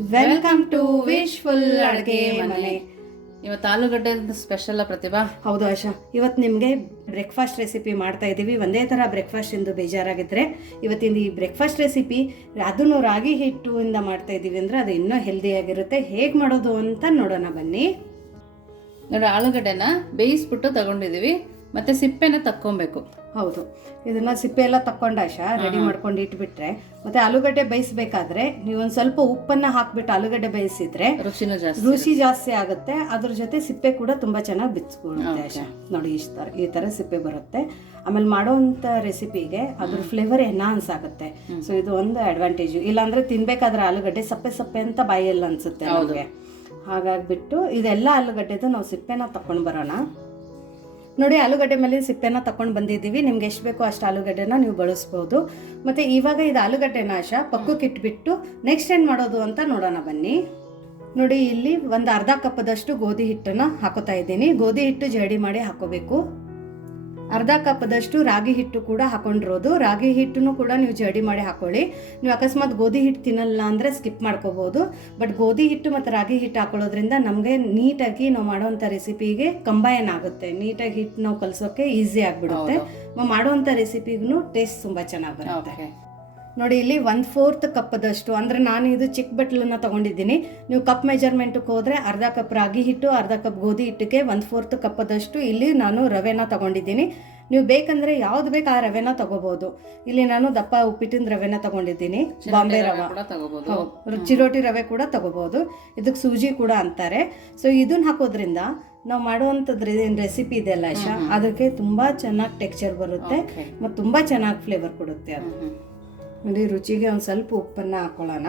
Welcome to wishful ಅಡುಗೆ ಮನೆ ಇವತ್ತು ಆಲೂಗಡ್ಡೆ ಸ್ಪೆಷಲ್ ಪ್ರತಿಭಾ. ಹೌದು ಆಶಾ. ಇವತ್ತು ನಿಮಗೆ ಬ್ರೇಕ್ಫಾಸ್ಟ್ ರೆಸಿಪಿ ಮಾಡ್ತಾ ಇದ್ದೀವಿ. ಒಂದೇ ಥರ ಬ್ರೇಕ್ಫಾಸ್ಟ್ ಎಂದು ಬೇಜಾರಾಗಿದ್ದರೆ ಇವತ್ತಿನ ಈ ಬ್ರೇಕ್ಫಾಸ್ಟ್ ರೆಸಿಪಿ ಅದನ್ನು ರಾಗಿ ಹಿಟ್ಟುವಿಂದ ಮಾಡ್ತಾ ಇದ್ದೀವಿ ಅಂದರೆ ಅದು ಇನ್ನೂ ಹೆಲ್ದಿಯಾಗಿರುತ್ತೆ ಹೇಗೆ ಮಾಡೋದು ಅಂತ ನೋಡೋಣ ಬನ್ನಿ. ನೋಡಿ ಆಲೂಗಡ್ಡೆನ ಬೇಯಿಸ್ಬಿಟ್ಟು ತಗೊಂಡಿದ್ದೀವಿ. ಮತ್ತು ಸಿಪ್ಪೆನ ತಕ್ಕೊಬೇಕು. ಹೌದು. ಇದನ್ನ ಸಿಪ್ಪೆ ಎಲ್ಲ ತಕ್ಕೊಂಡಾಶ ರೆಡಿ ಮಾಡ್ಕೊಂಡು ಇಟ್ಬಿಟ್ರೆ. ಮತ್ತೆ ಆಲೂಗಡ್ಡೆ ಬೇಯಿಸ್ಬೇಕಾದ್ರೆ ನೀವು ಒಂದು ಸ್ವಲ್ಪ ಉಪ್ಪನ್ನ ಹಾಕ್ಬಿಟ್ಟು ಆಲೂಗಡ್ಡೆ ಬೇಯಿಸಿದ್ರೆ ರುಚಿ ಜಾಸ್ತಿ ಆಗುತ್ತೆ. ಅದ್ರ ಜೊತೆ ಸಿಪ್ಪೆ ಕೂಡ ತುಂಬಾ ಚೆನ್ನಾಗಿ ಬಿಚ್ಕೊಳ್ಳುತ್ತೆ. ಆಶಾ ನೋಡಿ ಇಷ್ಟ ಈ ತರ ಸಿಪ್ಪೆ ಬರುತ್ತೆ. ಆಮೇಲೆ ಮಾಡೋವಂಥ ರೆಸಿಪಿಗೆ ಅದ್ರ ಫ್ಲೇವರ್ ಎನ್ಹಾನ್ಸ್ ಆಗುತ್ತೆ. ಸೊ ಇದು ಒಂದು ಅಡ್ವಾಂಟೇಜು ಇಲ್ಲಾಂದ್ರೆ ತಿನ್ಬೇಕಾದ್ರೆ ಆಲೂಗಡ್ಡೆ ಸಪ್ಪೆ ಸಪ್ಪೆ ಅಂತ ಬಾಯಲ್ಲಿ ಅನ್ಸುತ್ತೆ ಹಾಗಾಗ್ಬಿಟ್ಟು ಇದೆಲ್ಲ ಆಲೂಗಡ್ಡೆದು ನಾವು ಸಿಪ್ಪೆನ ತಕೊಂಡು ಬರೋಣ. ನೋಡಿ, ಆಲೂಗಡ್ಡೆ ಮೇಲೆ ಸಿಪ್ಪೆನ ತಕೊಂಡು ಬಂದಿದ್ದೀವಿ. ನಿಮ್ಗೆ ಎಷ್ಟು ಬೇಕೋ ಅಷ್ಟು ಆಲೂಗಡ್ಡೆನ ನೀವು ಬಳಸ್ಬೋದು. ಮತ್ತು ಇವಾಗ ಇದು ಆಲೂಗಡ್ಡೆ ನಾಶ, ಪಕ್ಕಕ್ಕೆ ಇಟ್ಬಿಟ್ಟು ನೆಕ್ಸ್ಟ್ ಏನು ಮಾಡೋದು ಅಂತ ನೋಡೋಣ ಬನ್ನಿ. ನೋಡಿ, ಇಲ್ಲಿ ಒಂದು ಅರ್ಧ ಕಪ್ಪದಷ್ಟು ಗೋಧಿ ಹಿಟ್ಟನ್ನು ಹಾಕೋತಾ ಇದ್ದೀನಿ. ಗೋಧಿ ಹಿಟ್ಟು ಜಡಿ ಮಾಡಿ ಹಾಕೋಬೇಕು. ಅರ್ಧ ಕಪ್ಪದಷ್ಟು ರಾಗಿ ಹಿಟ್ಟು ಕೂಡ ಹಾಕೊಂಡಿರೋದು. ರಾಗಿ ಹಿಟ್ಟನ್ನು ಕೂಡ ನೀವು ಜಡಿ ಮಾಡಿ ಹಾಕೊಳ್ಳಿ. ನೀವು ಅಕಸ್ಮಾತ್ ಗೋಧಿ ಹಿಟ್ಟು ತಿನ್ನಲ್ಲ ಅಂದರೆ ಸ್ಕಿಪ್ ಮಾಡ್ಕೋಬೋದು ಬಟ್ ಗೋಧಿ ಹಿಟ್ಟು ಮತ್ತು ರಾಗಿ ಹಿಟ್ಟು ಹಾಕೊಳ್ಳೋದ್ರಿಂದ ನಮಗೆ ನೀಟಾಗಿ ನಾವು ಮಾಡೋವಂಥ ರೆಸಿಪಿಗೆ ಕಂಬೈನ್ ಆಗುತ್ತೆ. ನೀಟಾಗಿ ಹಿಟ್ಟು ನಾವು ಕಲಿಸೋಕ್ಕೆ ಈಸಿ ಆಗಿಬಿಡುತ್ತೆ. ನಾವು ಮಾಡೋವಂಥ ರೆಸಿಪಿಗೂ ಟೇಸ್ಟ್ ತುಂಬ ಚೆನ್ನಾಗಿ ಬರುತ್ತೆ. ನೋಡಿ ಇಲ್ಲಿ ಒಂದು ಫೋರ್ತ್ ಕಪ್ಪದಷ್ಟು ಅಂದರೆ ನಾನು ಇದು ಚಿಕ್ಕ ಬಟ್ಲನ್ನು ತಗೊಂಡಿದ್ದೀನಿ. ನೀವು ಕಪ್ ಮೆಜರ್ಮೆಂಟ್ಗೆ ಹೋದರೆ ಅರ್ಧ ಕಪ್ ರಾಗಿ ಹಿಟ್ಟು ಅರ್ಧ ಕಪ್ ಗೋಧಿ ಹಿಟ್ಟಿಗೆ ಒಂದು ಫೋರ್ತ್ ಕಪ್ಪದಷ್ಟು ಇಲ್ಲಿ ನಾನು ರವೆನ ತಗೊಂಡಿದ್ದೀನಿ. ನೀವು ಬೇಕಂದ್ರೆ ಯಾವ್ದು ಬೇಕು ಆ ರವೆನ ತಗೋಬಹುದು ಇಲ್ಲಿ ನಾನು ದಪ್ಪ ಉಪ್ಪಿಟ್ಟಿನ ರವೆನ ತಗೊಂಡಿದ್ದೀನಿ. ಬಾಂಬೆ ರವೆ. ಚಿರೋಟಿ ರವೆ ಕೂಡ ತಗೋಬಹುದು ಇದಕ್ಕೆ ಸೂಜಿ ಕೂಡ ಅಂತಾರೆ. ಸೊ ಇದನ್ನ ಹಾಕೋದ್ರಿಂದ ನಾವು ಮಾಡುವಂಥದ್ದು ಏನು ರೆಸಿಪಿ ಇದೆಯಲ್ಲ ಅಲ್ಲ ಅದಕ್ಕೆ ತುಂಬಾ ಚೆನ್ನಾಗಿ ಟೆಕ್ಸ್ಚರ್ ಬರುತ್ತೆ. ಮತ್ತು ತುಂಬಾ ಚೆನ್ನಾಗಿ ಫ್ಲೇವರ್ ಕೊಡುತ್ತೆ ಅದು. ನೋಡಿ, ರುಚಿಗೆ ಒಂದು ಸ್ವಲ್ಪ ಉಪ್ಪನ್ನು ಹಾಕ್ಕೊಳ್ಳೋಣ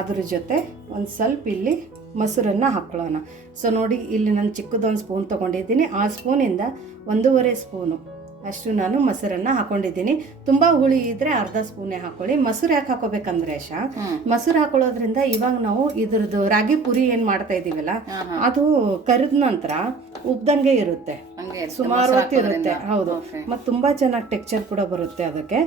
ಅದ್ರ ಜೊತೆ ಒಂದು ಸ್ವಲ್ಪ ಇಲ್ಲಿ ಮೊಸರನ್ನು ಹಾಕ್ಕೊಳ್ಳೋಣ ಸೊ ನೋಡಿ, ಇಲ್ಲಿ ನಾನು ಚಿಕ್ಕದೊಂದು ಸ್ಪೂನ್ ತೊಗೊಂಡಿದ್ದೀನಿ. ಆ ಸ್ಪೂನಿಂದ ಒಂದೂವರೆ ಸ್ಪೂನು ಅಷ್ಟು ನಾನು ಮೊಸರನ್ನ ಹಾಕೊಂಡಿದ್ದೀನಿ. ತುಂಬಾ ಹುಳಿ ಇದ್ರೆ ಅರ್ಧ ಸ್ಪೂನೇ ಹಾಕೊಳ್ಳಿ. ಮೊಸರು ಯಾಕೆ ಹಾಕೋಬೇಕಂದ್ರೆ ಶಾ ಮೊಸರು ಹಾಕೊಳ್ಳೋದ್ರಿಂದ ಇವಾಗ ನಾವು ಇದ್ರದ್ದು ರಾಗಿ ಪುರಿ ಏನ್ ಮಾಡ್ತಾ ಇದೀವಲ್ಲ ಅದು ಕರಿದ ನಂತರ ಉಬ್ದಂಗೆ ಇರುತ್ತೆ. ಸುಮಾರು ಹೊತ್ತು ಇರುತ್ತೆ. ಹೌದು. ಮತ್ತೆ ತುಂಬಾ ಚೆನ್ನಾಗಿ ಟೆಕ್ಸ್ಚರ್ ಕೂಡ ಬರುತ್ತೆ ಅದಕ್ಕೆ.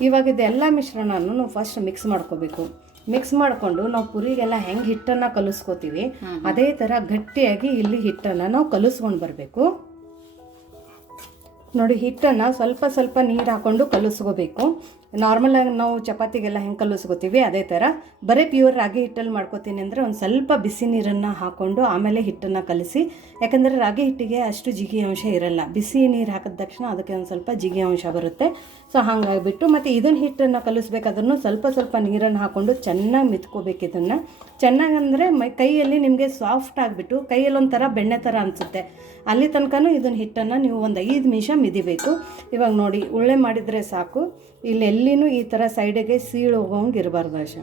ಇವಾಗ ಇದೆಲ್ಲ ಮಿಶ್ರಣನು ಫಸ್ಟ್ ಮಿಕ್ಸ್ ಮಾಡ್ಕೋಬೇಕು. ಮಿಕ್ಸ್ ಮಾಡಿಕೊಂಡು ನಾವು ಪುರಿಗೆಲ್ಲ ಹೆಂಗೆ ಹಿಟ್ಟನ್ನು ಕಲಿಸ್ಕೋತೀವಿ ಅದೇ ಥರ ಗಟ್ಟಿಯಾಗಿ ಇಲ್ಲಿ ಹಿಟ್ಟನ್ನು ನಾವು ಕಲಿಸ್ಕೊಂಡು ಬರಬೇಕು. ನೋಡಿ ಹಿಟ್ಟನ್ನು ಸ್ವಲ್ಪ ಸ್ವಲ್ಪ ನೀರು ಹಾಕ್ಕೊಂಡು ಕಲಿಸ್ಕೋಬೇಕು. ನಾರ್ಮಲಾಗಿ ನಾವು ಚಪಾತಿಗೆಲ್ಲ ಹೆಂಗೆ ಕಲಿಸ್ಕೋತೀವಿ ಅದೇ ಥರ ಬರೀ ಪ್ಯೂರ್ ರಾಗಿ ಹಿಟ್ಟಲ್ಲಿ ಮಾಡ್ಕೋತೀನಿ ಅಂದರೆ ಒಂದು ಸ್ವಲ್ಪ ಬಿಸಿ ನೀರನ್ನು ಹಾಕ್ಕೊಂಡು ಆಮೇಲೆ ಹಿಟ್ಟನ್ನು ಕಲಿಸಿ, ಯಾಕಂದರೆ ರಾಗಿ ಹಿಟ್ಟಿಗೆ ಅಷ್ಟು ಜಿಗಿ ಅಂಶ ಇರಲ್ಲ. ಬಿಸಿ ನೀರು ಹಾಕಿದ ತಕ್ಷಣ ಅದಕ್ಕೆ ಒಂದು ಸ್ವಲ್ಪ ಜಿಗಿ ಅಂಶ ಬರುತ್ತೆ. ಸೊ ಹಾಗಾಗಿಬಿಟ್ಟು ಮತ್ತು ಇದನ್ನ ಹಿಟ್ಟನ್ನು ಕಲಿಸ್ಬೇಕಾದ್ರೂ ಸ್ವಲ್ಪ ಸ್ವಲ್ಪ ನೀರನ್ನು ಹಾಕ್ಕೊಂಡು ಚೆನ್ನಾಗಿ ಮಿತ್ಕೋಬೇಕು ಇದನ್ನು. ಚೆನ್ನಾಗಿ ಅಂದರೆ ಮೈ ಕೈಯಲ್ಲಿ ನಿಮಗೆ ಸಾಫ್ಟ್ ಆಗಿಬಿಟ್ಟು ಕೈಯಲ್ಲಿ ಒಂಥರ ಬೆಣ್ಣೆ ಥರ ಅನಿಸುತ್ತೆ. ಅಲ್ಲಿ ತನಕನೂ ಇದನ್ನ ಹಿಟ್ಟನ್ನು ನೀವು ಒಂದು ಐದು ನಿಮಿಷ ಮಿದಿಬೇಕು. ಇವಾಗ ನೋಡಿ, ಉಳ್ಳೆ ಮಾಡಿದರೆ ಸಾಕು. ಇಲ್ಲಿ ಎಲ್ಲಿನೂ ಈ ಥರ ಸೈಡಿಗೆ ಸೀಳು ಹೋಗೋಂಗೆ ಇರಬಾರ್ದು ಆಶ.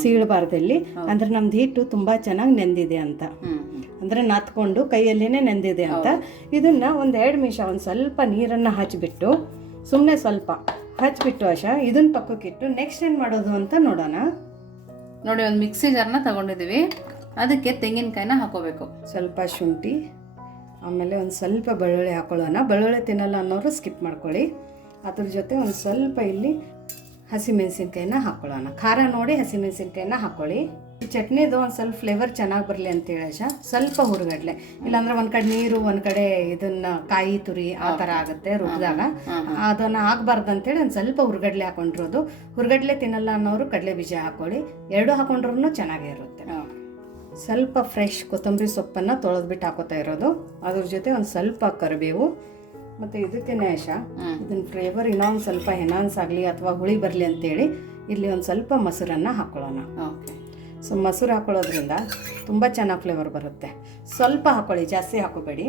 ಸೀಳಬಾರ್ದು ಇಲ್ಲಿ ಅಂದ್ರೆ ನಮ್ದು ಹಿಟ್ಟು ತುಂಬ ಚೆನ್ನಾಗಿ ನೆಂದಿದೆ ಅಂತ. ಅಂದ್ರೆ ನತ್ಕೊಂಡು ಅಂದರೆ ನಾತ್ಕೊಂಡು ಕೈಯಲ್ಲಿನೇ ನೆಂದಿದೆ ಅಂತ. ಇದನ್ನು ಒಂದು ಎರಡು ನಿಮಿಷ ಒಂದು ಸ್ವಲ್ಪ ನೀರನ್ನು ಹಚ್ಚಿಬಿಟ್ಟು ಸುಮ್ಮನೆ ಸ್ವಲ್ಪ ಹಚ್ಚಿಬಿಟ್ಟು ಆಶ ಇದನ್ನ ಪಕ್ಕಕ್ಕಿಟ್ಟು ನೆಕ್ಸ್ಟ್ ಏನು ಮಾಡೋದು ಅಂತ ನೋಡೋಣ. ನೋಡಿ ಒಂದು ಮಿಕ್ಸಿ ಜಾರ್ನ ತಗೊಂಡಿದ್ದೀವಿ ಅದಕ್ಕೆ ತೆಂಗಿನಕಾಯಿನ ಹಾಕೋಬೇಕು. ಸ್ವಲ್ಪ ಶುಂಠಿ ಆಮೇಲೆ ಒಂದು ಸ್ವಲ್ಪ ಬೆಳ್ಳುಳ್ಳಿ ಹಾಕೊಳ್ಳೋಣ. ಬೆಳ್ಳುಳ್ಳಿ ತಿನ್ನಲ್ಲ ಅನ್ನೋರು ಸ್ಕಿಪ್ ಮಾಡ್ಕೊಳ್ಳಿ. ಅದ್ರ ಜೊತೆ ಒಂದು ಸ್ವಲ್ಪ ಇಲ್ಲಿ ಹಸಿಮೆಣಸಿನ್ಕಾಯಿನ ಹಾಕೊಳ್ಳೋಣ. ಖಾರ ನೋಡಿ ಹಸಿಮೆಣಸಿನ್ಕಾಯಿನ ಹಾಕೊಳ್ಳಿ. ಈ ಚಟ್ನಿದು ಒಂದು ಸ್ವಲ್ಪ ಫ್ಲೇವರ್ ಚೆನ್ನಾಗಿ ಬರಲಿ ಅಂತೇಳಿ ಆಶಾ. ಸ್ವಲ್ಪ ಹುರುಗಡ್ಲೆ. ಇಲ್ಲಾಂದ್ರೆ ಒಂದು ಕಡೆ ನೀರು ಒಂದು ಕಡೆ ಇದನ್ನ ಕಾಯಿ ತುರಿ ಆ ಥರ ಆಗುತ್ತೆ ರುಬ್ಬಿದಾಗ ಅದನ್ನು ಆಗಬಾರ್ದು ಅಂತೇಳಿ ಒಂದು ಸ್ವಲ್ಪ ಹುರುಗಡ್ಲೆ ಹಾಕೊಂಡಿರೋದು. ಹುರುಗಡ್ಲೆ ತಿನ್ನಲ್ಲ ಅನ್ನೋರು ಕಡಲೆ ಬೀಜ ಹಾಕೊಳ್ಳಿ. ಎರಡು ಹಾಕೊಂಡ್ರೂ ಚೆನ್ನಾಗೇ ಇರುತ್ತೆ. ಸ್ವಲ್ಪ ಫ್ರೆಶ್ ಕೊತ್ತಂಬರಿ ಸೊಪ್ಪನ್ನು ತೊಳೆದ್ಬಿಟ್ಟು ಹಾಕೋತಾ ಇರೋದು. ಅದ್ರ ಜೊತೆ ಒಂದು ಸ್ವಲ್ಪ ಕರಿಬೇವು. ಮತ್ತು ಇದಕ್ಕೆ ನ್ಯಾಶ. ಇದನ್ನ ಫ್ಲೇವರ್ ಇನ್ನೊಂದು ಸ್ವಲ್ಪ ಎನಾನ್ಸ್ ಆಗಲಿ ಅಥವಾ ಹುಳಿ ಬರಲಿ ಅಂತೇಳಿ ಇಲ್ಲಿ ಒಂದು ಸ್ವಲ್ಪ ಮೊಸರನ್ನು ಹಾಕ್ಕೊಳ್ಳೋಣ ಸೊ ಮೊಸರು ಹಾಕೊಳ್ಳೋದ್ರಿಂದ ತುಂಬ ಚೆನ್ನಾಗಿ ಫ್ಲೇವರ್ ಬರುತ್ತೆ. ಸ್ವಲ್ಪ ಹಾಕ್ಕೊಳ್ಳಿ ಜಾಸ್ತಿ ಹಾಕೋಬೇಡಿ.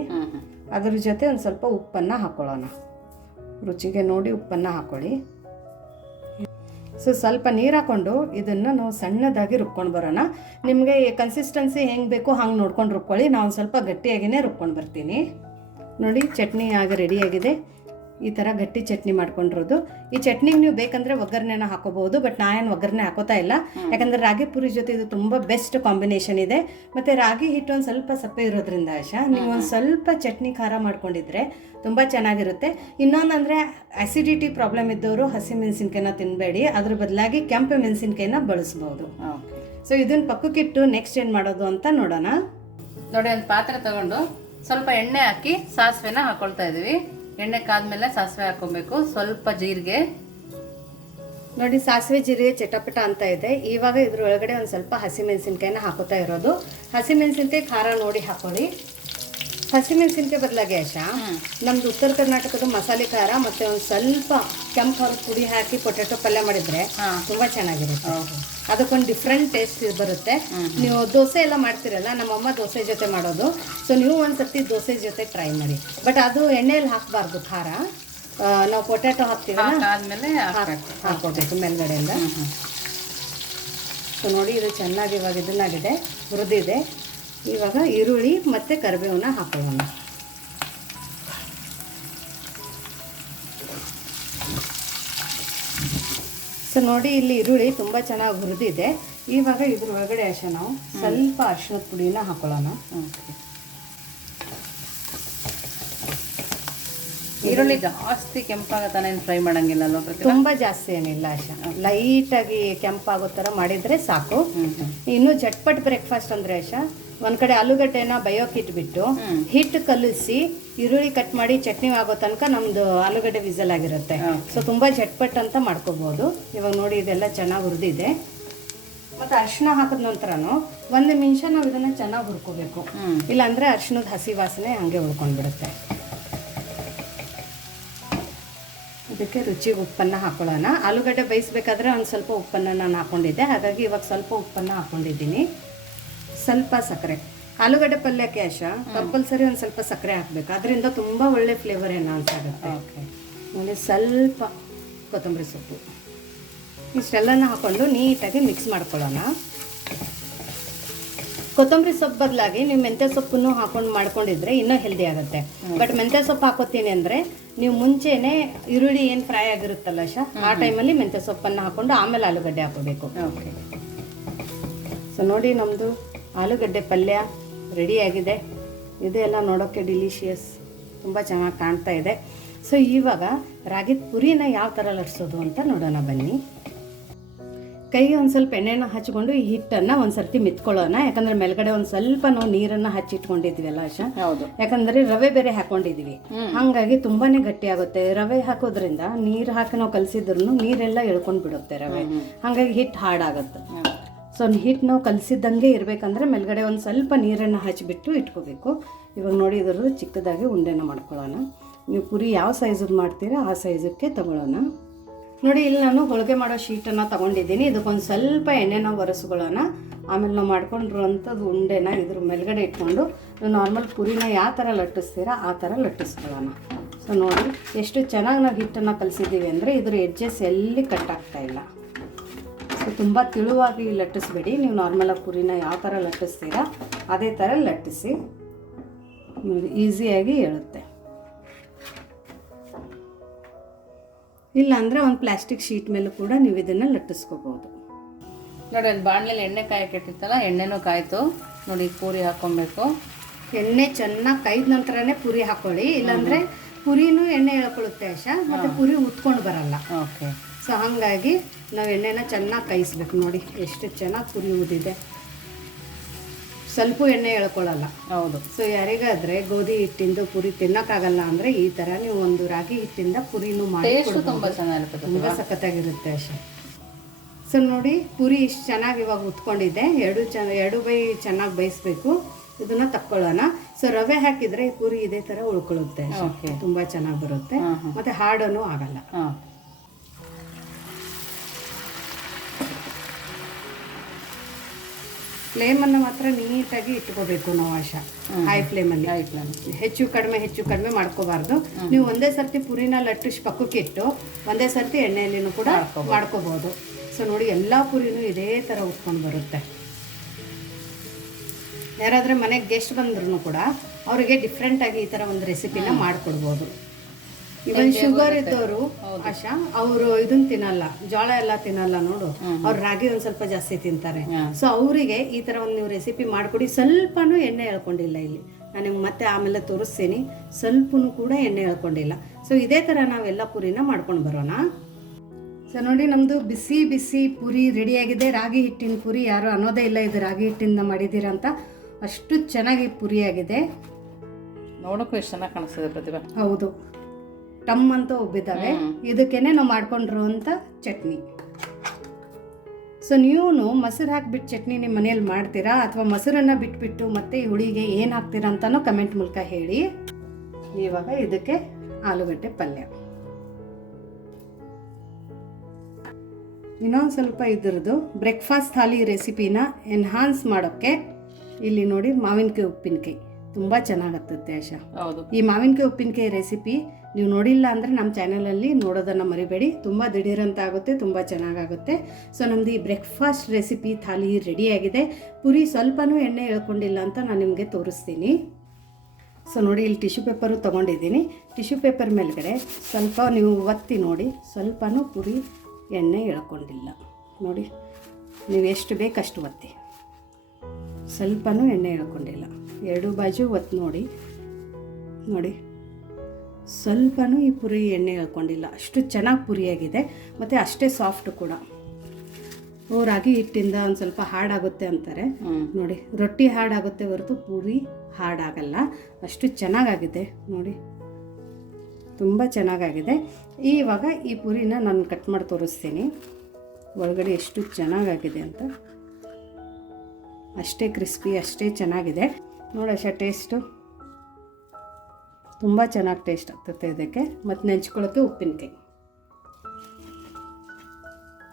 ಅದ್ರ ಜೊತೆ ಒಂದು ಸ್ವಲ್ಪ ಉಪ್ಪನ್ನು ಹಾಕ್ಕೊಳ್ಳೋಣ ರುಚಿಗೆ ನೋಡಿ ಉಪ್ಪನ್ನು ಹಾಕ್ಕೊಳ್ಳಿ ಸೊ ಸ್ವಲ್ಪ ನೀರು ಹಾಕ್ಕೊಂಡು ಇದನ್ನು ನಾವು ಸಣ್ಣದಾಗಿ ರುಬ್ಕೊಂಡು ಬರೋಣ. ನಿಮಗೆ ಕನ್ಸಿಸ್ಟೆನ್ಸಿ ಹೆಂಗೆ ಬೇಕೋ ಹಂಗೆ ನೋಡ್ಕೊಂಡು ರುಬ್ಕೊಳ್ಳಿ. ನಾವು ಸ್ವಲ್ಪ ಗಟ್ಟಿಯಾಗಿಯೇ ರುಬ್ಕೊಂಡು ಬರ್ತೀನಿ. ನೋಡಿ ಚಟ್ನಿ ಆಗ ರೆಡಿಯಾಗಿದೆ ಈ ಥರ ಗಟ್ಟಿ ಚಟ್ನಿ ಮಾಡ್ಕೊಂಡಿರೋದು. ಈ ಚಟ್ನಿಗೆ ನೀವು ಬೇಕಂದ್ರೆ ಒಗ್ಗರಣೆನ ಹಾಕೋಬಹುದು ಬಟ್ ನಾನು ಒಗ್ಗರಣೆ ಹಾಕೋತಾ ಇಲ್ಲ. ಯಾಕಂದ್ರೆ ರಾಗಿ ಪುರಿ ಜೊತೆ ಇದು ತುಂಬ ಬೆಸ್ಟ್ ಕಾಂಬಿನೇಷನ್ ಇದೆ. ಮತ್ತು ರಾಗಿ ಹಿಟ್ಟು ಒಂದು ಸ್ವಲ್ಪ ಸಪ್ಪೆ ಇರೋದ್ರಿಂದ ಆಶಾ ನೀವು ಒಂದು ಸ್ವಲ್ಪ ಚಟ್ನಿ ಖಾರ ಮಾಡ್ಕೊಂಡಿದ್ರೆ ತುಂಬ ಚೆನ್ನಾಗಿರುತ್ತೆ. ಇನ್ನೊಂದಂದ್ರೆ ಅಸಿಡಿಟಿ ಪ್ರಾಬ್ಲಮ್ ಇದ್ದವರು ಹಸಿ ಮೆಣಸಿನ್ಕಾಯಿನ ತಿನ್ನಬೇಡಿ ಅದ್ರ ಬದಲಾಗಿ ಕೆಂಪು ಮೆಣಸಿನ್ಕಾಯಿನ ಬಳಸ್ಬೋದು. ಸೊ ಇದನ್ನು ಪಕ್ಕಕ್ಕಿಟ್ಟು ನೆಕ್ಸ್ಟ್ ಏನು ಮಾಡೋದು ಅಂತ ನೋಡೋಣ. ನೋಡಿ ಒಂದು ಪಾತ್ರೆ ತಗೊಂಡು ಸ್ವಲ್ಪ ಎಣ್ಣೆ ಹಾಕಿ ಸಾಸಿವೆನ ಹಾಕೊಳ್ತಾ ಇದೀವಿ ಎಣ್ಣೆ ಕಾದ್ಮೇಲೆ ಸಾಸಿವೆ ಹಾಕೊಬೇಕು. ಸ್ವಲ್ಪ ಜೀರಿಗೆ. ನೋಡಿ ಸಾಸಿವೆ ಜೀರಿಗೆ ಚಟಪಟ ಅಂತ ಇದೆ. ಇವಾಗ ಇದ್ರ ಒಳಗಡೆ ಒಂದು ಸ್ವಲ್ಪ ಹಸಿಮೆಣಸಿನ್ಕಾಯಿನ ಹಾಕೋತಾ ಇರೋದು. ಹಸಿಮೆಣಸಿನ್ಕಾಯಿ ಖಾರ ನೋಡಿ ಹಾಕೊಳ್ಳಿ. ಹಸಿಮೆಣಸಿನ್ಕಾಯಿ ಬದಲಾಗಿ ಆಶಾ ನಮ್ದು ಉತ್ತರ ಕರ್ನಾಟಕದ ಮಸಾಲೆ ಖಾರ ಮತ್ತೆ ಒಂದು ಸ್ವಲ್ಪ ಕೆಂಪು ಖಾರದ ಪುಡಿ ಹಾಕಿ ಪೊಟ್ಯಾಟೊ ಪಲ್ಯ ಮಾಡಿದ್ರೆ. ತುಂಬಾ ಚೆನ್ನಾಗಿರುತ್ತೆ. ಅದಕ್ಕೊಂದು ಡಿಫ್ರೆಂಟ್ ಟೇಸ್ಟ್ ಬರುತ್ತೆ. ನೀವು ದೋಸೆ ಎಲ್ಲ ಮಾಡ್ತಿರಲ್ಲ ನಮ್ಮಮ್ಮ ದೋಸೆ ಜೊತೆ ಮಾಡೋದು. ಸೊ ನೀವು ಒಂದ್ಸತಿ ದೋಸೆ ಜೊತೆ ಟ್ರೈ ಮಾಡಿ. ಬಟ್ ಅದು ಎಣ್ಣೆಯಲ್ಲಿ ಹಾಕಬಾರ್ದು ಖಾರ. ನಾವು ಪೊಟ್ಯಾಟೊ ಹಾಕ್ತೀವಲ್ಲ? ಹಾಕ್ಬೇಕು ಹಾಕೋಬೇಕು ಮೇಲ್ಗಡೆಯಿಂದ. ಸೊ ನೋಡಿ ಇದು ಚೆನ್ನಾಗಿ ಇವಾಗ ಇದನ್ನಾಗಿದೆ ಹುರಿದಿದೆ. ಇವಾಗ ಈರುಳ್ಳಿ ಮತ್ತು ಕರಿಬೇವನ್ನ ಹಾಕೊಳ್ಳೋಣ ಸೊ ನೋಡಿ ಇಲ್ಲಿ ಈರುಳ್ಳಿ ತುಂಬ ಚೆನ್ನಾಗಿ ಹುರಿದಿದೆ. ಇವಾಗ ಇದ್ರ ಒಳಗಡೆ ಅಷ್ಟೇ ನಾವು ಸ್ವಲ್ಪ ಅರಿಶಿಣದ ಪುಡಿನ ಹಾಕೊಳ್ಳೋಣ. ಈರುಳ್ಳಿ ಜಾಸ್ತಿ ಕೆಂಪಾಗತ್ತಾನೆ ಫ್ರೈ ಮಾಡಂಗಿಲ್ಲ ಅಲ್ವಾ ಪ್ರತಿ ತುಂಬ ಜಾಸ್ತಿ ಏನಿಲ್ಲ ಆಶಾ ಲೈಟಾಗಿ ಕೆಂಪಾಗೋ ಥರ ಮಾಡಿದರೆ ಸಾಕು. ಇನ್ನು ಜಟ್ಪಟ್ ಬ್ರೇಕ್ಫಾಸ್ಟ್ ಅಂದ್ರೆ ಆಶಾ ಒಂದ್ ಕಡೆ ಆಲೂಗಡ್ಡೆನ ಬಯೋಕ್ ಇಟ್ಬಿಟ್ಟು. ಹಿಟ್ಟು ಕಲಿಸಿ ಈರುಳ್ಳಿ ಕಟ್ ಮಾಡಿ ಚಟ್ನಿ ಆಗೋ ತನಕ ನಮ್ದು ಆಲೂಗಡ್ಡೆ ವಿಸಲ್ ಆಗಿರುತ್ತೆ. ಸೊ ತುಂಬಾ ಜಟ್ಪಟ್ ಅಂತ ಮಾಡ್ಕೋಬಹುದು ಇವಾಗ ನೋಡಿ ಇದೆಲ್ಲ ಚೆನ್ನಾಗಿ ಹುರಿದಿದೆ. ಮತ್ತೆ ಅರಿಶಿನ ಹಾಕಿದ ನಂತರನು ಒಂದು ನಿಮಿಷ ನಾವು ಇದನ್ನ ಚೆನ್ನಾಗಿ ಹುರ್ಕೋಬೇಕು. ಇಲ್ಲಾಂದ್ರೆ ಅರಿಶಿನದ ಹಸಿ ವಾಸನೆ ಹಂಗೆ ಉಳ್ಕೊಂಡ್ಬಿಡುತ್ತೆ. ಇದಕ್ಕೆ ರುಚಿಗೆ ಉಪ್ಪನ್ನ ಹಾಕೊಳ್ಳೋಣ. ಆಲೂಗಡ್ಡೆ ಬೇಯಿಸ್ಬೇಕಾದ್ರೆ ಒಂದು ಸ್ವಲ್ಪ ಉಪ್ಪನ್ನು ನಾನು ಹಾಕೊಂಡಿದ್ದೆ. ಹಾಗಾಗಿ ಇವಾಗ ಸ್ವಲ್ಪ ಉಪ್ಪನ್ನು ಹಾಕೊಂಡಿದ್ದೀನಿ. ಸ್ವಲ್ಪ ಸಕ್ಕರೆ. ಆಲೂಗಡ್ಡೆ ಪಲ್ಯಕ್ಕೆ ಕ್ಯಾಶ ಕಂಪಲ್ಸರಿ ಒಂದು ಸ್ವಲ್ಪ ಸಕ್ಕರೆ ಹಾಕ್ಬೇಕು. ಅದರಿಂದ ತುಂಬ ಒಳ್ಳೆ ಫ್ಲೇವರ್ ಎನ್ಹಾನ್ಸ್ ಆಗುತ್ತೆ ಓಕೆ ಆಮೇಲೆ ಸ್ವಲ್ಪ ಕೊತ್ತಂಬರಿ ಸೊಪ್ಪು. ಇಷ್ಟೆಲ್ಲನ ಹಾಕೊಂಡು ನೀಟಾಗಿ ಮಿಕ್ಸ್ ಮಾಡ್ಕೊಳ್ಳೋಣ. ಕೊತ್ತಂಬರಿ ಸೊಪ್ಪು ಬದಲಾಗಿ ನೀವು ಮೆಂತ್ಯ ಸೊಪ್ಪನ್ನು ಹಾಕೊಂಡು ಮಾಡ್ಕೊಂಡಿದ್ರೆ ಇನ್ನೂ ಹೆಲ್ದಿ ಆಗುತ್ತೆ. ಬಟ್ ಮೆಂತ್ಯ ಸೊಪ್ಪು ಹಾಕೋತೀನಿ ಅಂದರೆ ನೀವು ಮುಂಚೆನೆ ಈರುಳ್ಳಿ ಏನು ಫ್ರೈ ಆಗಿರುತ್ತಲ್ಲ ಶಾ ಆ ಟೈಮಲ್ಲಿ ಮೆಂತ್ಯ ಸೊಪ್ಪನ್ನು ಹಾಕೊಂಡು ಆಮೇಲೆ ಆಲೂಗಡ್ಡೆ ಹಾಕೋಬೇಕು ಓಕೆ ಸೊ ನೋಡಿ ನಮ್ಮದು ಆಲೂಗಡ್ಡೆ ಪಲ್ಯ ರೆಡಿಯಾಗಿದೆ ಇದೆಲ್ಲ ನೋಡೋಕ್ಕೆ ಡಿಲಿಷಿಯಸ್ ತುಂಬ ಚೆನ್ನಾಗಿ ಕಾಣ್ತಾ ಇದೆ. ಸೊ ಇವಾಗ ರಾಗಿ ಪುರಿನ ಯಾವ ಥರ ಲಟ್ಸೋದು ಅಂತ ನೋಡೋಣ ಬನ್ನಿ. ಕೈಗೆ ಒಂದು ಸ್ವಲ್ಪ ಎಣ್ಣೆನ ಹಚ್ಕೊಂಡು ಈ ಹಿಟ್ಟನ್ನು ಒಂದು ಸರ್ತಿ ಮಿತ್ಕೊಳ್ಳೋಣ. ಯಾಕಂದ್ರೆ ಮೇಲ್ಗಡೆ ಒಂದು ಸ್ವಲ್ಪ ನಾವು ನೀರನ್ನು ಹಚ್ಚಿಟ್ಕೊಂಡಿದ್ವಲ್ಲ ಆಶಾ? ಹೌದು. ಯಾಕಂದರೆ ರವೆ ಬೇರೆ ಹಾಕೊಂಡಿದ್ವಿ. ಹಾಗಾಗಿ ತುಂಬಾ ಗಟ್ಟಿ ಆಗುತ್ತೆ. ರವೆ ಹಾಕೋದ್ರಿಂದ ನೀರು ಹಾಕಿ ನಾವು ಕಲಸಿದ್ರು ನೀರೆಲ್ಲ ಎಳ್ಕೊಂಡು ಬಿಡುತ್ತೆ ರವೆ ಹಾಗಾಗಿ ಹಿಟ್ಟು ಹಾಡಾಗುತ್ತೆ. ಸೊ ಹಿಟ್ಟು ನಾವು ಕಲಸಿದ್ದಂಗೆ ಇರಬೇಕಂದ್ರೆ ಮೇಲ್ಗಡೆ ಒಂದು ಸ್ವಲ್ಪ ನೀರನ್ನು ಹಚ್ಚಿಬಿಟ್ಟು ಇಟ್ಕೋಬೇಕು. ಇವಾಗ ನೋಡಿ ಇದ್ರದ್ದು ಚಿಕ್ಕದಾಗಿ ಉಂಡೆನ ಮಾಡ್ಕೊಳ್ಳೋಣ. ನೀವು ಪುರಿ ಯಾವ ಸೈಜದ್ದು ಮಾಡ್ತೀರಾ ಆ ಸೈಜಕ್ಕೆ ತಗೊಳ್ಳೋಣ. ನೋಡಿ ಇಲ್ಲಿ ನಾನು ಹೋಳಿಗೆ ಮಾಡೋ ಶೀಟನ್ನು ತಗೊಂಡಿದ್ದೀನಿ. ಇದಕ್ಕೊಂದು ಸ್ವಲ್ಪ ಎಣ್ಣೆನ ಒರೆಸ್ಕೊಳ್ಳೋಣ. ಆಮೇಲೆ ನಾವು ಮಾಡ್ಕೊಂಡಿರುವಂಥದ್ದು ಉಂಡೆನ ಇದ್ರ ಮೇಲ್ಗಡೆ ಇಟ್ಕೊಂಡು ನಾರ್ಮಲ್ ಪುರಿನ ಯಾವ ಥರ ಲಟ್ಟಿಸ್ತೀರಾ ಆ ಥರ ಲಟ್ಟಿಸ್ಕೊಳ್ಳೋಣ. ಸೊ ನೋಡಿ ಎಷ್ಟು ಚೆನ್ನಾಗಿ ನಾವು ಹಿಟ್ಟನ್ನು ಕಲಿಸಿದ್ದೀವಿ ಅಂದರೆ ಇದ್ರ ಎಡ್ಜಸ್ ಎಲ್ಲಿ ಕಟ್ ಆಗ್ತಾ ಇಲ್ಲ. ತುಂಬ ತಿಳುವಾಗಿ ಲಟ್ಟಿಸ್ಬೇಡಿ. ನೀವು ನಾರ್ಮಲಾಗಿ ಪುರಿನ ಯಾವ ಥರ ಲಟ್ಟಿಸ್ತೀರಾ ಅದೇ ಥರ ಲಟ್ಟಿಸಿ ಈಸಿಯಾಗಿ ಹೇಳುತ್ತೆ. ಇಲ್ಲ ಅಂದರೆ ಒಂದು ಪ್ಲಾಸ್ಟಿಕ್ ಶೀಟ್ ಮೇಲೂ ಕೂಡ ನೀವು ಇದನ್ನು ಲಟ್ಟಿಸ್ಕೋಬೋದು ನೋಡಿ ಅಲ್ಲಿ ಬಾಣಲೆಯಲ್ಲಿ ಎಣ್ಣೆ ಕಾಯಕ್ಕೆ ಇಟ್ಟಿತ್ತಲ್ಲ ಎಣ್ಣೆನೂ ಕಾಯಿತು. ನೋಡಿ ಪೂರಿ ಹಾಕೊಬೇಕು ಎಣ್ಣೆ ಚೆನ್ನಾಗಿ ಕೈದ ನಂತರನೇ ಪುರಿ ಹಾಕೊಳ್ಳಿ. ಇಲ್ಲಾಂದರೆ ಪುರಿನೂ ಎಣ್ಣೆ ಹೇಳ್ಕೊಳ್ಳುತ್ತೆ ಆಶಾ ಮತ್ತು ಪುರಿ ಉತ್ಕೊಂಡು ಬರಲ್ಲ. ಓಕೆ. ಸೊ ಹಾಗಾಗಿ ನಾವು ಎಣ್ಣೆನ ಚೆನ್ನಾಗಿ ಕಾಯಿಸ್ಬೇಕು ನೋಡಿ ಎಷ್ಟು ಚೆನ್ನಾಗಿ ಪುರಿ ಊದಿದೆ ಸ್ವಲ್ಪ ಎಣ್ಣೆ ಎಳ್ಕೊಳ್ಳಲ್ಲ. ಹೌದು. ಸೊ ಯಾರಿಗಾದ್ರೆ ಗೋಧಿ ಹಿಟ್ಟಿಂದು ಪುರಿ ತಿನ್ನಕ್ಕಾಗಲ್ಲ ಅಂದ್ರೆ ಈ ತರ ನೀವು ಒಂದು ರಾಗಿ ಹಿಟ್ಟಿಂದ ಪುರಿನೂ ಮಾಡಿ ತುಂಬಾ ಚೆನ್ನಾಗಿರುತ್ತೆ ತುಂಬಾ ಸಖತ್ತಾಗಿರುತ್ತೆ ಅಷ್ಟೇ ಸೊ ನೋಡಿ ಪುರಿ ಇಷ್ಟು ಚೆನ್ನಾಗಿ ಇವಾಗ ಉತ್ಕೊಂಡಿದೆ. ಎರಡು ಚ ಎರಡು ಬೈ ಚೆನ್ನಾಗಿ ಬೇಯಿಸ್ಬೇಕು. ಇದನ್ನ ತಕ್ಕೊಳ್ಳೋಣ. ಸೊ ರವೆ ಹಾಕಿದ್ರೆ ಈ ಪುರಿ ಇದೇ ತರ ಉಳ್ಕೊಳ್ಳುತ್ತೆ ತುಂಬಾ ಚೆನ್ನಾಗಿ ಬರುತ್ತೆ. ಮತ್ತೆ ಹಾಡನು ಆಗಲ್ಲ. ಫ್ಲೇಮನ್ನು ಮಾತ್ರ ನೀಟಾಗಿ ಇಟ್ಕೋಬೇಕು ನಾವು ಆಶಾ. ಹೈ ಫ್ಲೇಮಲ್ಲಿ ಹೈ ಫ್ಲೇಮ್ ಹೆಚ್ಚು ಕಡಿಮೆ ಹೆಚ್ಚು ಕಡಿಮೆ ಮಾಡ್ಕೋಬಾರ್ದು. ನೀವು ಒಂದೇ ಸರ್ತಿ ಪುರಿನ ಲಟ್ಟಿಸಿ ಪಕ್ಕಕ್ಕೆ ಇಟ್ಟು ಒಂದೇ ಸರ್ತಿ ಎಣ್ಣೆಯಲ್ಲಿನೂ ಕೂಡ ಮಾಡ್ಕೋಬೋದು. ಸೊ ನೋಡಿ ಎಲ್ಲ ಪುರಿನೂ ಇದೇ ಥರ ಉಟ್ಕೊಂಡು ಬರುತ್ತೆ. ಯಾರಾದ್ರೆ ಮನೆಗೆ ಗೆಸ್ಟ್ ಬಂದ್ರೂ ಕೂಡ ಅವರಿಗೆ ಡಿಫ್ರೆಂಟಾಗಿ ಈ ಥರ ಒಂದು ರೆಸಿಪಿನ ಮಾಡ್ಕೊಡ್ಬೋದು. ಇವನ್ ಶುಗರ್ ಇದ್ದವರು ಆಶಾ ಅವರು ಇದನ್ನ ತಿನ್ನಲ್ಲ ಜೋಳ ಎಲ್ಲ ತಿನ್ನಲ್ಲ ನೋಡು. ಅವ್ರ ರಾಗಿ ಒಂದ್ ಸ್ವಲ್ಪ ಜಾಸ್ತಿ ತಿಂತಾರೆ. ಸೊ ಅವರಿಗೆ ಈ ತರ ಒಂದು ನೀವು ರೆಸಿಪಿ ಮಾಡ್ಕೊಡಿ. ಸ್ವಲ್ಪನೂ ಎಣ್ಣೆ ಹೇಳ್ಕೊಂಡಿಲ್ಲ ಇಲ್ಲಿ. ನಾನು ನಿಮ್ಗೆ ಮತ್ತೆ ಆಮೇಲೆ ತೋರಿಸ್ತೀನಿ. ಸ್ವಲ್ಪನೂ ಕೂಡ ಎಣ್ಣೆ ಹೇಳ್ಕೊಂಡಿಲ್ಲ ಸೊ ಇದೇ ತರ ನಾವೆಲ್ಲ ಪುರಿನ ಮಾಡ್ಕೊಂಡು ಬರೋಣ. ಸೊ ನೋಡಿ ನಮ್ದು ಬಿಸಿ ಬಿಸಿ ಪೂರಿ ಆಗಿದೆ. ರಾಗಿ ಹಿಟ್ಟಿನ ಪುರಿ ಯಾರು ಅನ್ನೋದೇ ಇಲ್ಲ ಇದು ರಾಗಿ ಹಿಟ್ಟಿಂದ ಮಾಡಿದ್ದೀರಾ ಅಂತ. ಅಷ್ಟು ಚೆನ್ನಾಗಿ ಪುರಿ ಆಗಿದೆ. ನೋಡೋಕ್ಕೂ ಎಷ್ಟು ಚೆನ್ನಾಗಿ ಕಾಣಿಸ್ತದೆ ಪ್ರತಿಭಾ. ಹೌದು. ಟಮ್ ಅಂತ ಉಬ್ಬಿದ್ದಾವೆ ಇದಕ್ಕೇನೆ ನಾವು ಅಂತ ಚಟ್ನಿ. ಸೊ ನೀವು ಮೊಸರು ಹಾಕ್ಬಿಟ್ಟು ಚಟ್ನಿ ನಿಮ್ಮ ಮನೇಲಿ ಮಾಡ್ತೀರಾ? ಅಥವಾ ಮೊಸರನ್ನು ಬಿಟ್ಬಿಟ್ಟು ಮತ್ತೆ ಈ ಹುಳಿಗೆ ಏನು ಹಾಕ್ತೀರಾ ಅಂತಲೂ ಕಮೆಂಟ್ ಮೂಲಕ ಹೇಳಿ. ಇವಾಗ ಇದಕ್ಕೆ ಆಲೂಗಡ್ಡೆ ಪಲ್ಯ. ಇನ್ನೊಂದು ಸ್ವಲ್ಪ ಇದ್ರದ್ದು ಬ್ರೇಕ್ಫಾಸ್ಟ್ ಥಾಲಿ ರೆಸಿಪಿನ ಎನ್ಹಾನ್ಸ್ ಮಾಡೋಕ್ಕೆ ಇಲ್ಲಿ ನೋಡಿ ಮಾವಿನಕಾಯಿ ಉಪ್ಪಿನಕಾಯಿ. ತುಂಬ ಚೆನ್ನಾಗತ್ತೆ ಆಶಾ. ಹೌದು. ಈ ಮಾವಿನಕಾಯಿ ಉಪ್ಪಿನಕಾಯಿ ರೆಸಿಪಿ ನೀವು ನೋಡಿಲ್ಲ ಅಂದರೆ ನಮ್ಮ ಚಾನಲಲ್ಲಿ ನೋಡೋದನ್ನು ಮರಿಬೇಡಿ. ತುಂಬ ದಿಢೀರಂತ ಆಗುತ್ತೆ ತುಂಬ ಚೆನ್ನಾಗಾಗುತ್ತೆ. ಸೊ ನಮ್ಮದು ಈ ಬ್ರೇಕ್ಫಾಸ್ಟ್ ರೆಸಿಪಿ ಥಾಲಿ ರೆಡಿಯಾಗಿದೆ. ಪುರಿ ಸ್ವಲ್ಪನೂ ಎಣ್ಣೆ ಹೇಳ್ಕೊಂಡಿಲ್ಲ ಅಂತ ನಾನು ನಿಮಗೆ ತೋರಿಸ್ತೀನಿ. ಸೊ ನೋಡಿ ಇಲ್ಲಿ ಟಿಶ್ಯೂ ಪೇಪರು ತೊಗೊಂಡಿದ್ದೀನಿ. ಟಿಶ್ಯೂ ಪೇಪರ್ ಮೇಲ್ಗಡೆ ಸ್ವಲ್ಪ ನೀವು ಒತ್ತಿ ನೋಡಿ ಸ್ವಲ್ಪನೂ ಪುರಿ ಎಣ್ಣೆ ಎಳ್ಕೊಂಡಿಲ್ಲ. ನೋಡಿ ನೀವು ಎಷ್ಟು ಬೇಕಷ್ಟು ಒತ್ತಿ. ಸ್ವಲ್ಪನೂ ಎಣ್ಣೆ ಎಳ್ಕೊಂಡಿಲ್ಲ. ಎರಡು ಬಾಜು ಒತ್ತು ನೋಡಿ. ನೋಡಿ. ಸ್ವಲ್ಪನೂ ಈ ಪುರಿ ಎಣ್ಣೆ ಹಾಕ್ಕೊಂಡಿಲ್ಲ ಅಷ್ಟು ಚೆನ್ನಾಗಿ ಪುರಿಯಾಗಿದೆ. ಮತ್ತು ಅಷ್ಟೇ ಸಾಫ್ಟ್ ಕೂಡ. ಓ ರಾಗಿ ಹಿಟ್ಟಿಂದ ಒಂದು ಸ್ವಲ್ಪ ಹಾಡಾಗುತ್ತೆ ಅಂತಾರೆ. ನೋಡಿ ರೊಟ್ಟಿ ಹಾಡಾಗುತ್ತೆ ಹೊರತು ಪೂರಿ ಹಾಡಾಗಲ್ಲ. ಅಷ್ಟು ಚೆನ್ನಾಗಾಗಿದೆ. ನೋಡಿ. ತುಂಬ ಚೆನ್ನಾಗಾಗಿದೆ. ಇವಾಗ ಈ ಪುರಿನ ನಾನು ಕಟ್ ಮಾಡಿ ತೋರಿಸ್ತೀನಿ. ಒಳಗಡೆ ಎಷ್ಟು ಚೆನ್ನಾಗಾಗಿದೆ ಅಂತ. ಅಷ್ಟೇ ಕ್ರಿಸ್ಪಿ ಅಷ್ಟೇ ಚೆನ್ನಾಗಿದೆ. ನೋಡಶ ಟೇಸ್ಟು. ತುಂಬ ಚೆನ್ನಾಗಿ ಟೇಸ್ಟ್ ಆಗ್ತದೆ ಇದಕ್ಕೆ. ಮತ್ತು ನೆಂಚ್ಕೊಳ್ಳೋಕ್ಕೆ ಉಪ್ಪಿನಕಾಯಿ.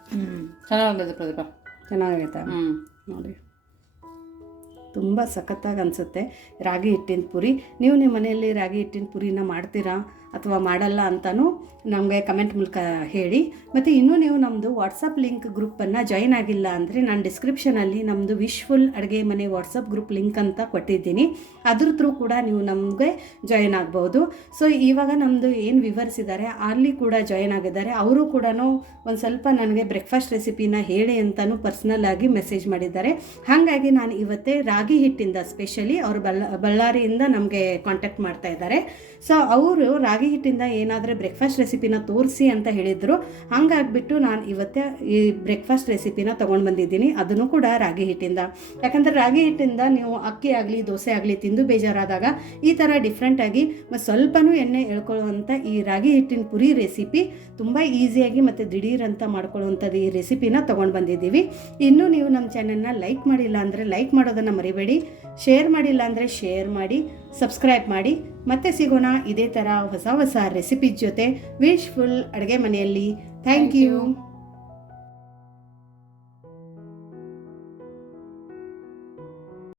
ಹ್ಞೂ ಚೆನ್ನಾಗಿದೆ ಪ್ರತಿಭಾ ಚೆನ್ನಾಗೈತಾ? ಹ್ಞೂ ನೋಡಿ. ತುಂಬ ಸಖತ್ತಾಗಿ ಅನಿಸುತ್ತೆ ರಾಗಿ ಹಿಟ್ಟಿನ ಪುರಿ. ನೀವು ನಿಮ್ಮ ಮನೆಯಲ್ಲಿ ರಾಗಿ ಹಿಟ್ಟಿನ ಪುರಿನ ಮಾಡ್ತೀರಾ? ಅಥವಾ ಮಾಡಲ್ಲ ಅಂತಲೂ ನಮಗೆ ಕಮೆಂಟ್ ಮೂಲಕ ಹೇಳಿ. ಮತ್ತು ಇನ್ನೂ ನೀವು ನಮ್ಮದು ವಾಟ್ಸಪ್ ಲಿಂಕ್ ಗ್ರೂಪನ್ನು ಜಾಯಿನ್ ಆಗಿಲ್ಲ ಅಂದರೆ ನಾನು ಡಿಸ್ಕ್ರಿಪ್ಷನಲ್ಲಿ ನಮ್ಮದು ವಿಶ್ಫುಲ್ ಅಡುಗೆ ಮನೆ ವಾಟ್ಸಪ್ ಗ್ರೂಪ್ ಲಿಂಕ್ ಅಂತ ಕೊಟ್ಟಿದ್ದೀನಿ. ಅದ್ರ ಥ್ರೂ ಕೂಡ ನೀವು ನಮಗೆ ಜಾಯಿನ್ ಆಗ್ಬೋದು. ಸೊ ಇವಾಗ ನಮ್ಮದು ಏನು ವಿವರಿಸಿದ್ದಾರೆ ಅಲ್ಲಿ ಕೂಡ ಜಾಯಿನ್ ಆಗಿದ್ದಾರೆ. ಅವರು ಕೂಡ ಒಂದು ಸ್ವಲ್ಪ ನನಗೆ ಬ್ರೇಕ್ಫಾಸ್ಟ್ ರೆಸಿಪಿನ ಹೇಳಿ ಅಂತಲೂ ಪರ್ಸ್ನಲ್ ಆಗಿ ಮೆಸೇಜ್ ಮಾಡಿದ್ದಾರೆ. ಹಾಗಾಗಿ ನಾನು ಇವತ್ತೇ ರಾಗಿ ಹಿಟ್ಟಿಂದ ಸ್ಪೆಷಲಿ ಅವರು ಬಳ್ಳ, ಬಳ್ಳಾರಿಯಿಂದ ನಮಗೆ ಕಾಂಟ್ಯಾಕ್ಟ್ ಮಾಡ್ತಾ ಇದ್ದಾರೆ. ಸೊ ಅವರು ರಾಗಿ ಹಿಟ್ಟಿಂದ ಏನಾದರೂ ಬ್ರೇಕ್ಫಾಸ್ಟ್ ರೆಸಿಪಿನ ತೋರಿಸಿ ಅಂತ ಹೇಳಿದರು. ಹಂಗಾಗ್ಬಿಟ್ಟು ನಾನು ಇವತ್ತೇ ಈ ಬ್ರೇಕ್ಫಾಸ್ಟ್ ರೆಸಿಪಿನ ತೊಗೊಂಡು ಬಂದಿದ್ದೀನಿ. ಅದನ್ನು ಕೂಡ ರಾಗಿ ಹಿಟ್ಟಿಂದ. ಯಾಕಂದರೆ ರಾಗಿ ಹಿಟ್ಟಿಂದ ನೀವು ಅಕ್ಕಿ ಆಗಲಿ, ದೋಸೆ ಆಗಲಿ ತಿಂದು ಬೇಜಾರಾದಾಗ ಈ ಥರ ಡಿಫ್ರೆಂಟಾಗಿ ಮತ್ತು ಸ್ವಲ್ಪನೂ ಎಣ್ಣೆ ಎಳ್ಕೊಳ್ಳುವಂಥ ಈ ರಾಗಿ ಹಿಟ್ಟಿನ ಪುರಿ ರೆಸಿಪಿ ತುಂಬ ಈಸಿಯಾಗಿ ಮತ್ತು ದಿಢೀರಂತ ಅಂತ ಮಾಡ್ಕೊಳ್ಳುವಂಥದ್ದು ಈ ರೆಸಿಪಿನ ತೊಗೊಂಡು ಬಂದಿದ್ದೀವಿ. ಇನ್ನೂ ನೀವು ನಮ್ಮ ಚಾನೆಲ್ನ ಲೈಕ್ ಮಾಡಿಲ್ಲ ಅಂದರೆ ಲೈಕ್ ಮಾಡೋದನ್ನು ಮರಿಬೇಡಿ. ಶೇರ್ ಮಾಡಿಲ್ಲ ಅಂದರೆ ಶೇರ್ ಮಾಡಿ ಸಬ್ಸ್ಕ್ರೈಬ್ ಮಾಡಿ. ಮತ್ತೆ ಸಿಗೋಣ ಇದೇ ಥರ ಹೊಸ ಹೊಸ ರೆಸಿಪಿ ಜೊತೆ. ವಿಶ್ ಫುಲ್ ಅಡುಗೆ ಮನೆಯಲ್ಲಿ. Thank you